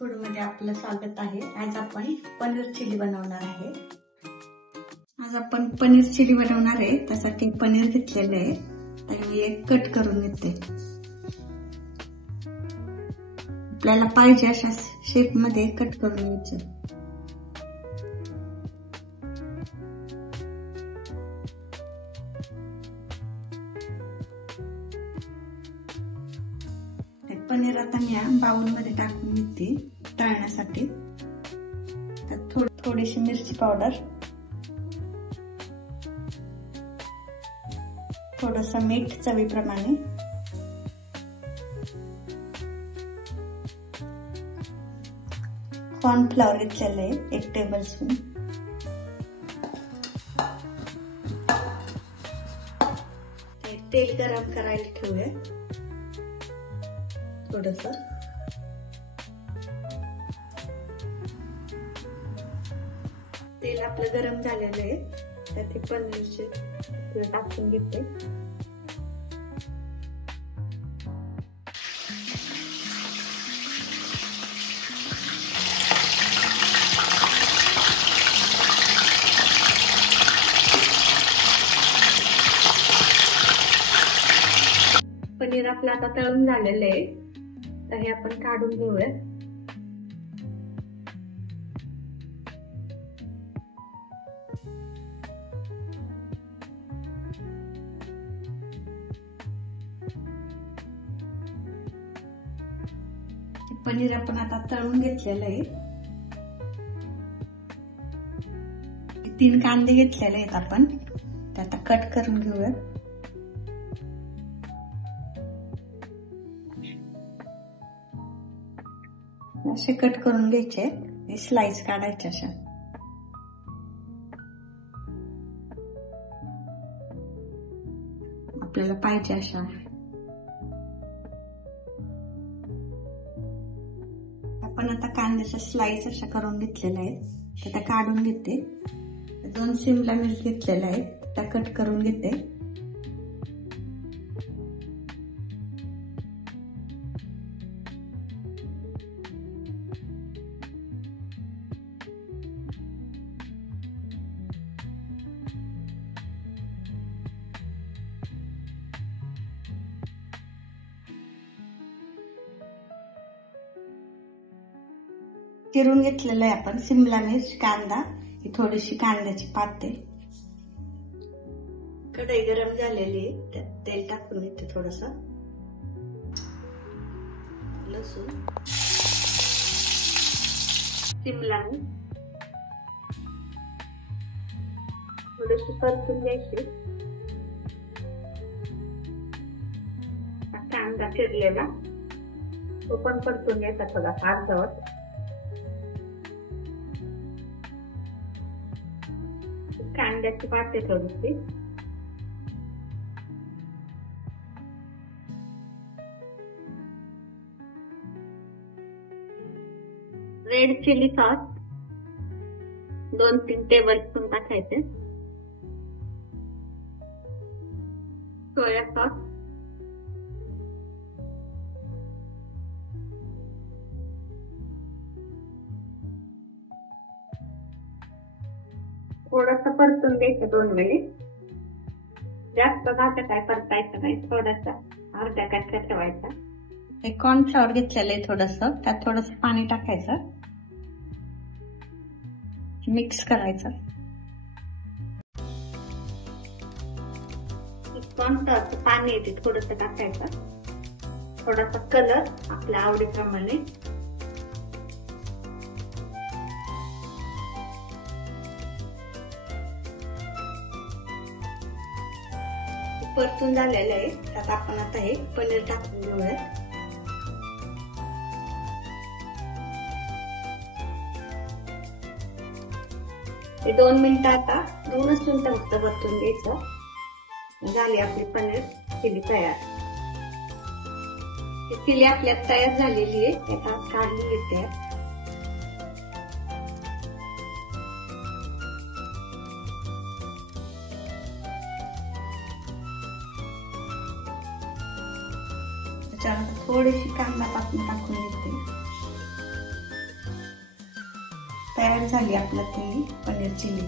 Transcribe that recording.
Food मध्ये आपलं स्वागत आहे। आज आपण पनीर चिली बनवणार आहे। त्यासाठी पनीर घेतलेलं आहे, तर मी एक कट करून घेते। आपल्याला पाहिजे अशा शेप मध्ये कट करून घ्यायचं। पनीर आता मी बाउल मध्ये टाकून घेते तळण्यासाठी। थोडीशी मिरची पावडर, थोडंसं मीठ चवीप्रमाणे, कॉर्नफ्लॉवर घेतलेलं आहे 1 टेबलस्पून, तेल गरम करायला ठेवूया थोडंसं। तेल आपलं गरम झालेलं आहे, त्यात पनीरचे टाकून घेते। पनीर आपलं आता तळून झालेलं आहे, तर हे आपण काढून घेऊया। पनीर आपण आता तळून घेतलेलं आहे। 3 कांदे घेतलेले आहेत आपण, ते आता कट करून घेऊया। असे कट करून घ्यायचे, स्लाइस काढायचे अशा। आपल्याला पाहिजे अशा। आपण आता कांद्याच्या स्लाइस अशा करून घेतलेल्या आहेत, त्या काढून घेते। 2 शिमला मिरची घेतलेल्या आहेत, त्या कट करून घेते। चिरून घेतलेलं आहे आपण शिमला मिर्च, कांदा, ही थोडीशी कांद्याची पाते। कढई गरम झालेली आहे, त्यात तेल टाकून घेते थोडंसं। लसूण, शिमला मिर्च थोडीशी परतून घ्यायची। कांदा चिरलेला तो पण परतून घ्यायचा थोडासा अर्धवट। कांद्याची पाते थोडीशी, रेड चिली सॉस 2-3 टेबलस्पून टाकायचे, सोया सॉस, थोडंसं परतून द्यायचं 2 मिनिट। जास्त भात काय परतायचं नाही, थोडासा अर्ध्या कच्चा ठेवायचा। एक कॉर्नफ्लॉवर घेतलेलं आहे थोडंसं, त्यात थोडंसं पाणी टाकायचं, मिक्स करायचं। कॉर्नफ्लॉवरचं पाणी येते थोडंसं टाकायचं, थोडासा कलर आपल्या आवडीप्रमाणे। परतून झालेलं आहे, त्यात आपण आता हे पनीर टाकून घेऊयात। हे 2 मिनिटं आता 2च मिनिटं फक्त परतून घ्यायचं। झाली आपली पनीर चिली तयार। चिली आपल्या तयार झालेली आहे, आता काढून घेते। त्याच्यानंतर थोडीशी कांदा टाकून घेते। तयार झाली आपल्यातली पनीर चिली.